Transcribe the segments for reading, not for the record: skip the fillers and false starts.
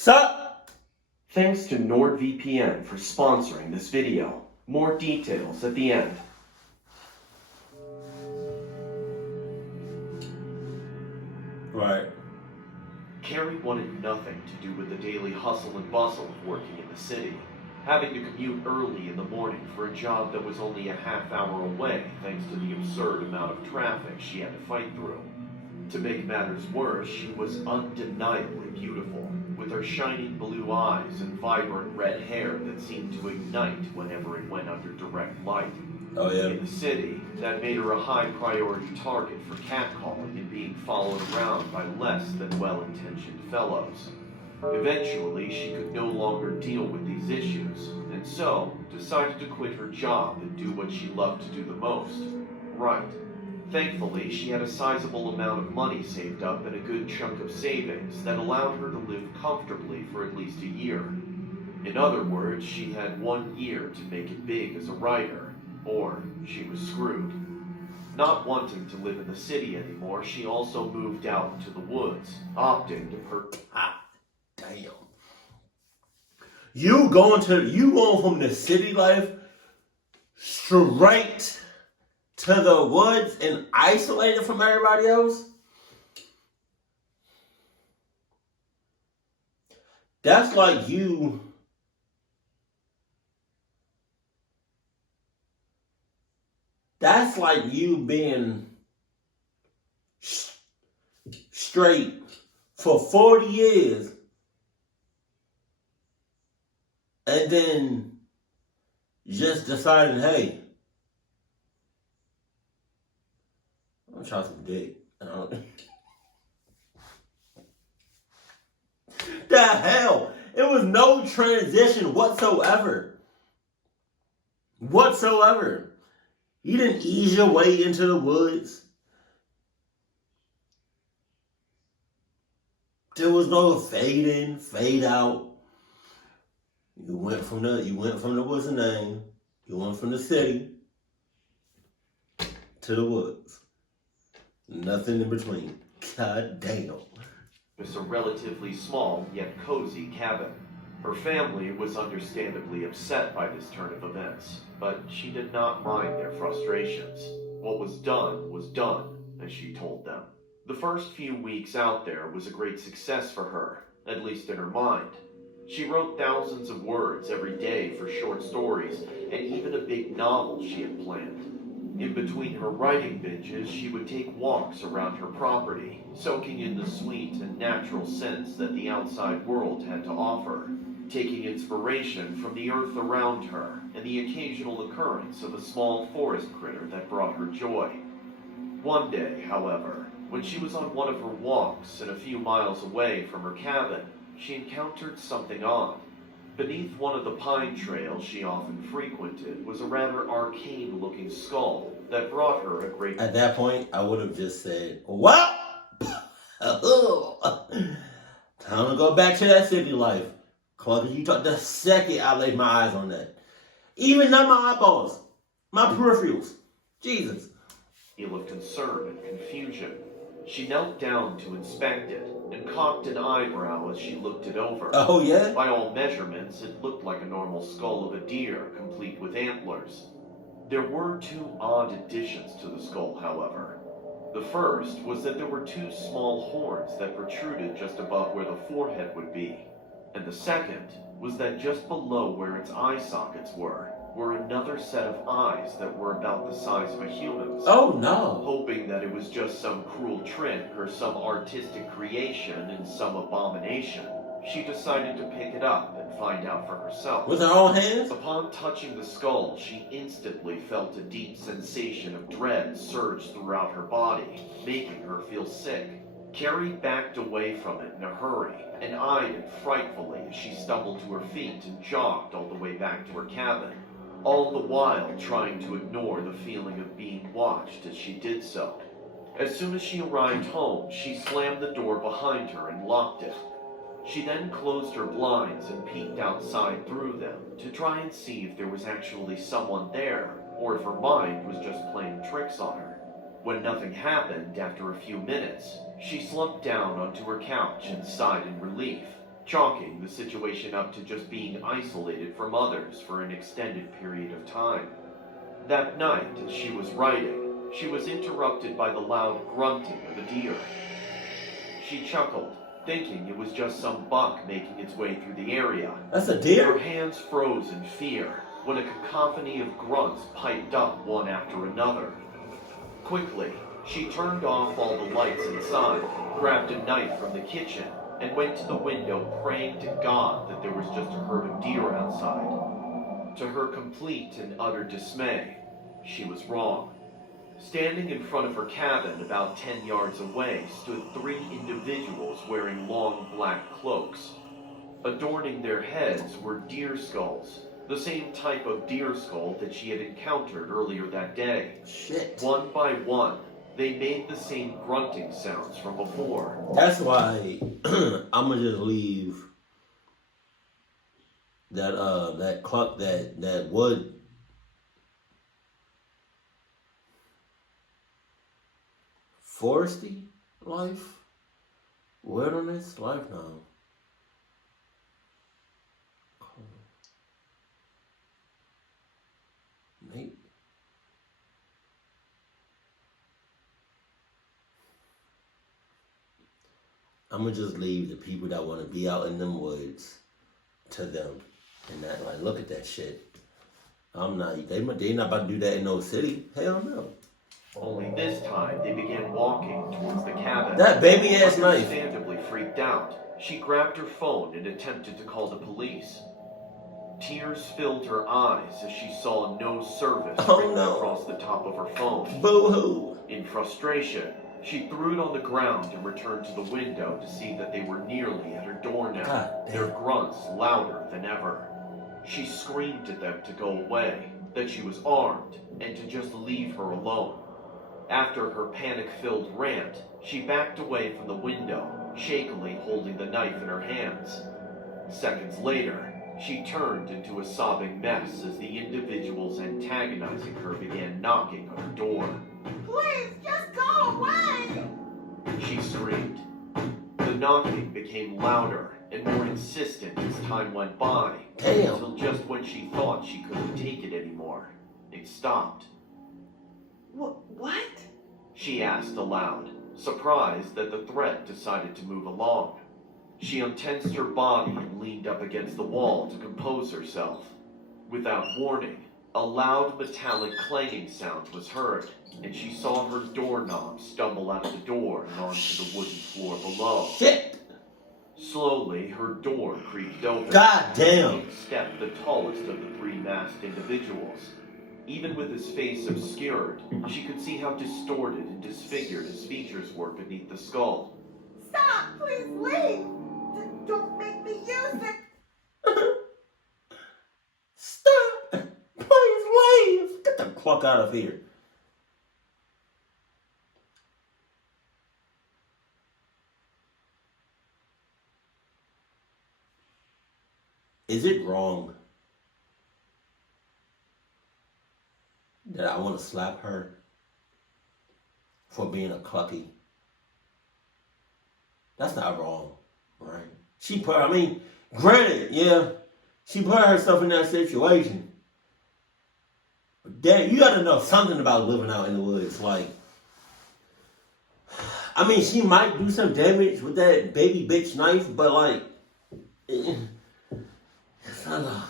Sup? Thanks to NordVPN for sponsoring this video. More details at the end. Right. Carrie wanted nothing to do with the daily hustle and bustle of working in the city. Having to commute early in the morning for a job that was only a half hour away thanks to the absurd amount of traffic she had to fight through. To make matters worse, she was undeniably beautiful, with her shining blue eyes and vibrant red hair that seemed to ignite whenever it went under direct light. Oh, yeah. In the city, that made her a high-priority target for catcalling and being followed around by less than well-intentioned fellows. Eventually, she could no longer deal with these issues, and so decided to quit her job and do what she loved to do the most: write. Thankfully, she had a sizable amount of money saved up and a good chunk of savings that allowed her to live comfortably for at least a year. In other words, she had 1 year to make it big as a writer, or she was screwed. Not wanting to live in the city anymore, she also moved out into the woods, opting to Damn. You going from the city life straight to the woods and isolated from everybody else? That's like you being straight for 40 years and then just deciding, hey, I'm trying some dick. The hell? It was no transition whatsoever. You didn't ease your way into the woods. There was no fade in, fade out. You went from the what's the name? You went from the city to the woods. Nothing in between. God damn. It's a relatively small yet cozy cabin. Her family was understandably upset by this turn of events, but she did not mind their frustrations. What was done, as she told them. The first few weeks out there was a great success for her, at least in her mind. She wrote thousands of words every day for short stories, and even a big novel she had planned. In between her writing binges, she would take walks around her property, soaking in the sweet and natural scents that the outside world had to offer, taking inspiration from the earth around her and the occasional occurrence of a small forest critter that brought her joy. One day, however, when she was on one of her walks and a few miles away from her cabin, she encountered something odd. Beneath one of the pine trails she often frequented was a rather arcane-looking skull that brought her a great... At that point, I would have just said, well, time to go back to that city life. Because you talk the second I laid my eyes on that. Even not my eyeballs, my peripherals. Jesus. ...deal of concern and confusion. She knelt down to inspect it and cocked an eyebrow as she looked it over. Oh, yeah? By all measurements, it looked like a normal skull of a deer, complete with antlers. There were two odd additions to the skull, however. The first was that there were two small horns that protruded just above where the forehead would be. And the second was that just below where its eye sockets were another set of eyes that were about the size of a human's. Oh, no. Hoping that it was just some cruel trick or some artistic creation and some abomination, she decided to pick it up and find out for herself. With her own hands? Upon touching the skull, she instantly felt a deep sensation of dread surge throughout her body, making her feel sick. Carrie backed away from it in a hurry and eyed it frightfully as she stumbled to her feet and jogged all the way back to her cabin, all the while trying to ignore the feeling of being watched as she did so. As soon as she arrived home, she slammed the door behind her and locked it. She then closed her blinds and peeked outside through them to try and see if there was actually someone there, or if her mind was just playing tricks on her. When nothing happened after a few minutes, she slumped down onto her couch and sighed in relief, chalking the situation up to just being isolated from others for an extended period of time. That night, as she was writing, she was interrupted by the loud grunting of a deer. She chuckled, thinking it was just some buck making its way through the area. That's a deer? Her hands froze in fear when a cacophony of grunts piped up one after another. Quickly, she turned off all the lights inside, grabbed a knife from the kitchen, and went to the window praying to God that there was just a herd of deer outside. To her complete and utter dismay, she was wrong. Standing in front of her cabin about 10 yards away stood 3 individuals wearing long black cloaks. Adorning their heads were deer skulls, the same type of deer skull that she had encountered earlier that day. Shit. One by one, they made the same grunting sounds from before. That's why I'm gonna just leave that cluck, that wood. Foresty life? Wilderness life now. Mate. I'm gonna just leave the people that want to be out in them woods to them. And that, like, look at that shit. I'm not, they not about to do that in no city. Hell no. Only this time, they began walking towards the cabin. That baby-ass knife. Understandably freaked out, she grabbed her phone and attempted to call the police. Tears filled her eyes as she saw no service written across the top of her phone. Boo-hoo. In frustration, she threw it on the ground and returned to the window to see that they were nearly at her door now, God damn. their grunts louder than ever. She screamed at them to go away, that she was armed, and to just leave her alone. After her panic-filled rant, she backed away from the window, shakily holding the knife in her hands. Seconds later, she turned into a sobbing mess as the individuals antagonizing her began knocking on her door. Please, just go away! She screamed. The knocking became louder and more insistent as time went by, Damn. until just when she thought she couldn't take it anymore, it stopped. What? She asked aloud, surprised that the threat decided to move along. She untensed her body and leaned up against the wall to compose herself. Without warning, a loud metallic clanging sound was heard, and she saw her doorknob stumble out of the door and onto the wooden floor below. Shit. Slowly, her door creaked open. God damn. In stepped the tallest of the 3 masked individuals. Even with his face obscured, she could see how distorted and disfigured his features were beneath the skull. Stop! Please leave! Don't make me use it! Stop! Please leave! Get the fuck out of here. Is it wrong that I want to slap her for being a clucky? That's not wrong, right? Granted, yeah, she put herself in that situation. But damn, you gotta know something about living out in the woods. Like, she might do some damage with that baby bitch knife, but like, it's not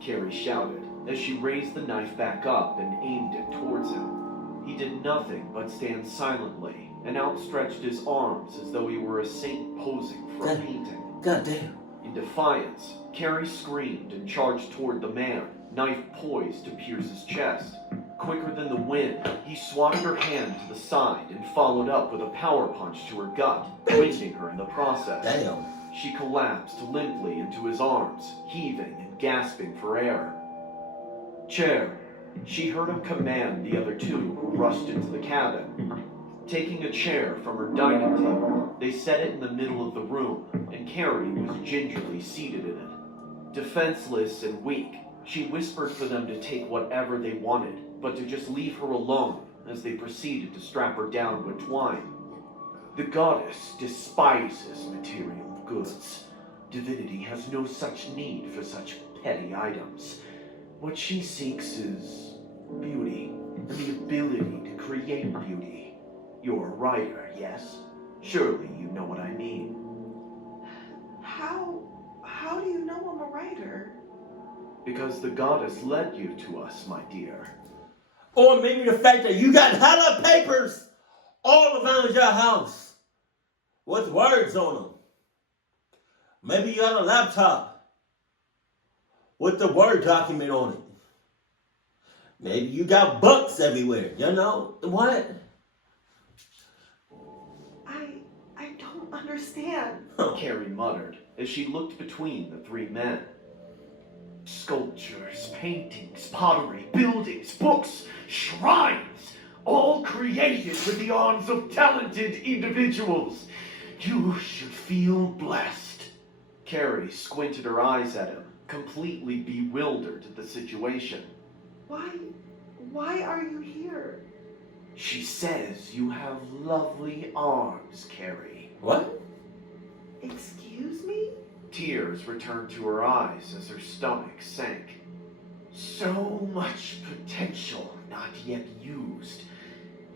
Carrie shouted as she raised the knife back up and aimed it towards him. He did nothing but stand silently and outstretched his arms as though he were a saint posing for a painting. God damn. In defiance, Carrie screamed and charged toward the man, knife poised to pierce his chest. Quicker than the wind, he swatted her hand to the side and followed up with a power punch to her gut, winding her in the process. Damn. She collapsed limply into his arms, heaving and gasping for air. Chair. She heard him command the other 2 who rushed into the cabin. Taking a chair from her dining table, they set it in the middle of the room, and Carrie was gingerly seated in it. Defenseless and weak, she whispered for them to take whatever they wanted, but to just leave her alone as they proceeded to strap her down with twine. The goddess despises material of goods. Divinity has no such need for such petty items. What she seeks is beauty, and the ability to create beauty. You're a writer, yes? Surely you know what I mean. How do you know I'm a writer? Because the goddess led you to us, my dear. Or maybe the fact that you got hella papers all around your house with words on them. Maybe you got a laptop with the Word document on it. Maybe you got books everywhere. You know what? I don't understand. Carrie muttered as she looked between the three men. Sculptures, paintings, pottery, buildings, books, shrines, all created with the arms of talented individuals. You should feel blessed. Carrie squinted her eyes at him, completely bewildered at the situation. Why are you here? She says you have lovely arms, Carrie. What? Excuse me? Tears returned to her eyes as her stomach sank. So much potential not yet used.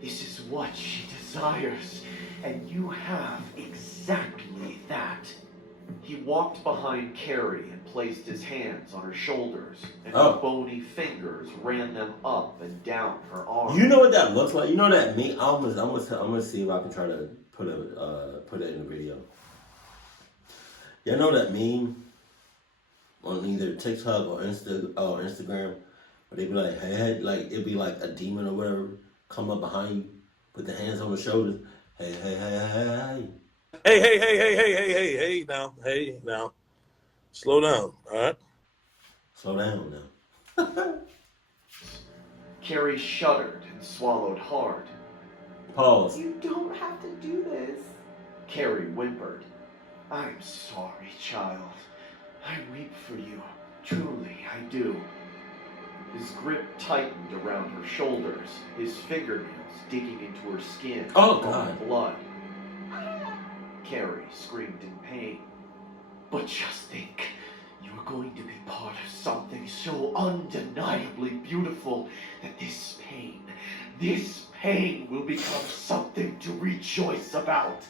This is what she desires, and you have exactly that. He walked behind Carrie and placed his hands on her shoulders, and her bony fingers ran them up and down her arms. You know what that looks like? You know that me? I'm gonna see if I can try to put it in the video. You know that meme on either TikTok or Instagram, where they be like, hey, like it'd be like a demon or whatever come up behind you, put the hands on the shoulders, hey. Hey now. Slow down, all right? Slow down now. Carrie shuddered and swallowed hard. Pause. You don't have to do this. Carrie whimpered. I'm sorry, child. I weep for you. Truly, I do. His grip tightened around her shoulders, his fingernails digging into her skin. Oh, God. Blood. Carrie screamed in pain. But just think, you are going to be part of something so undeniably beautiful that this pain will become something to rejoice about.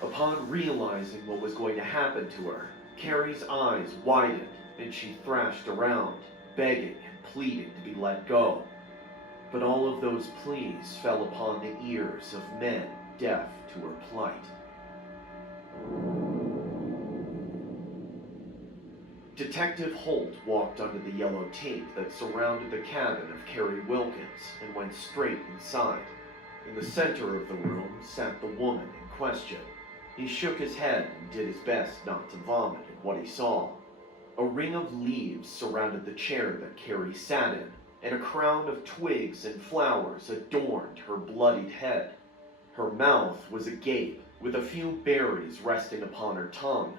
Upon realizing what was going to happen to her, Carrie's eyes widened and she thrashed around, begging and pleading to be let go. But all of those pleas fell upon the ears of men deaf to her plight. Detective Holt walked under the yellow tape that surrounded the cabin of Carrie Wilkins and went straight inside. In the center of the room sat the woman in question. He shook his head and did his best not to vomit at what he saw. A ring of leaves surrounded the chair that Carrie sat in, and a crown of twigs and flowers adorned her bloodied head. Her mouth was agape, with a few berries resting upon her tongue.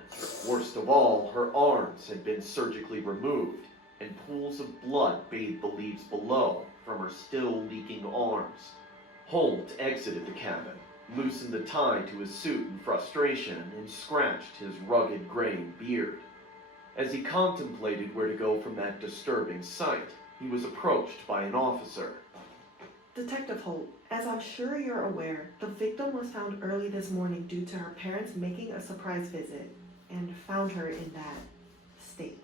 Worst of all, her arms had been surgically removed, and pools of blood bathed the leaves below from her still leaking arms. Holt exited the cabin, loosened the tie to his suit in frustration, and scratched his rugged gray beard. As he contemplated where to go from that disturbing sight, he was approached by an officer. Detective Holt, as I'm sure you're aware, the victim was found early this morning due to her parents making a surprise visit and found her in that state.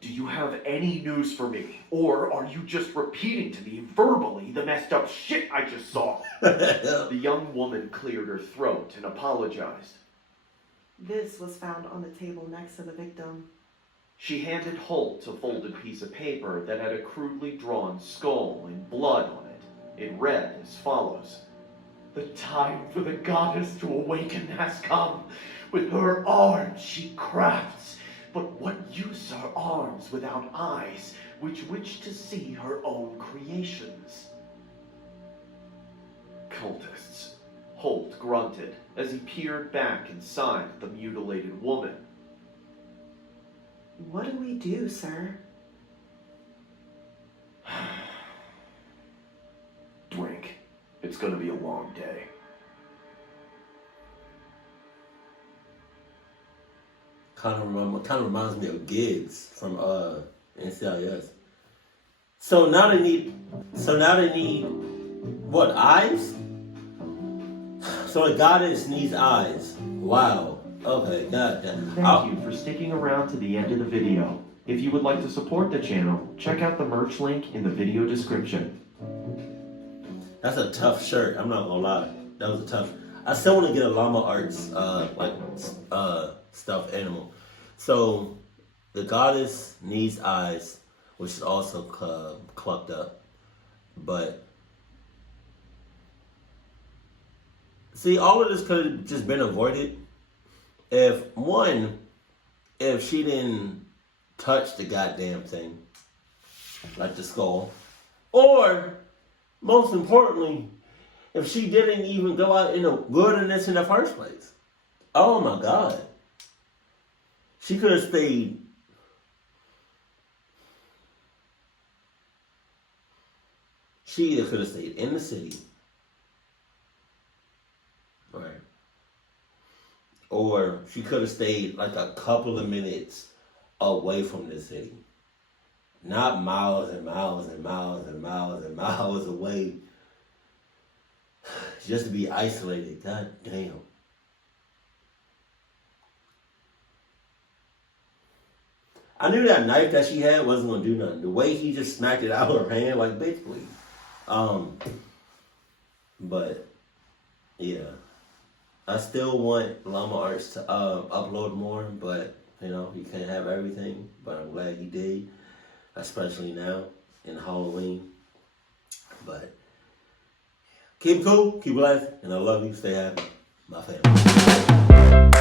Do you have any news for me? Or are you just repeating to me verbally the messed up shit I just saw? The young woman cleared her throat and apologized. This was found on the table next to the victim. She handed Holt a folded piece of paper that had a crudely drawn skull and blood on it. It read as follows. The time for the goddess to awaken has come. With her arms she crafts. But what use are arms without eyes, which wish to see her own creations? Cultists. Holt grunted as he peered back inside the mutilated woman. What do we do, sir? Drink. It's gonna be a long day. Kind of reminds me of Gigs from NCIS. So now they need what, eyes? So the goddess needs eyes. Wow. Okay, goddamn. Thank you for sticking around to the end of the video. If you would like to support the channel, check out the merch link in the video description. That's a tough shirt, I'm not gonna lie. That was a tough. I still want to get a Llama Arts stuffed animal. So the goddess needs eyes, which is also clucked up. But see, all of this could have just been avoided if she didn't touch the goddamn thing, like the skull, or most importantly, if she didn't even go out in the wilderness in the first place. Oh my God. She could have stayed. She either could have stayed in the city, right? Or she could have stayed like a couple of minutes away from the city. Not miles and miles and miles and miles and miles away. Just to be isolated. God damn. I knew that knife that she had wasn't gonna do nothing. The way he just smacked it out of her hand, like, bitch, please. But yeah, I still want Llama Arts to upload more, but you know, he can't have everything. But I'm glad he did, especially now in Halloween. But keep cool, keep blessed, and I love you. Stay happy, my family.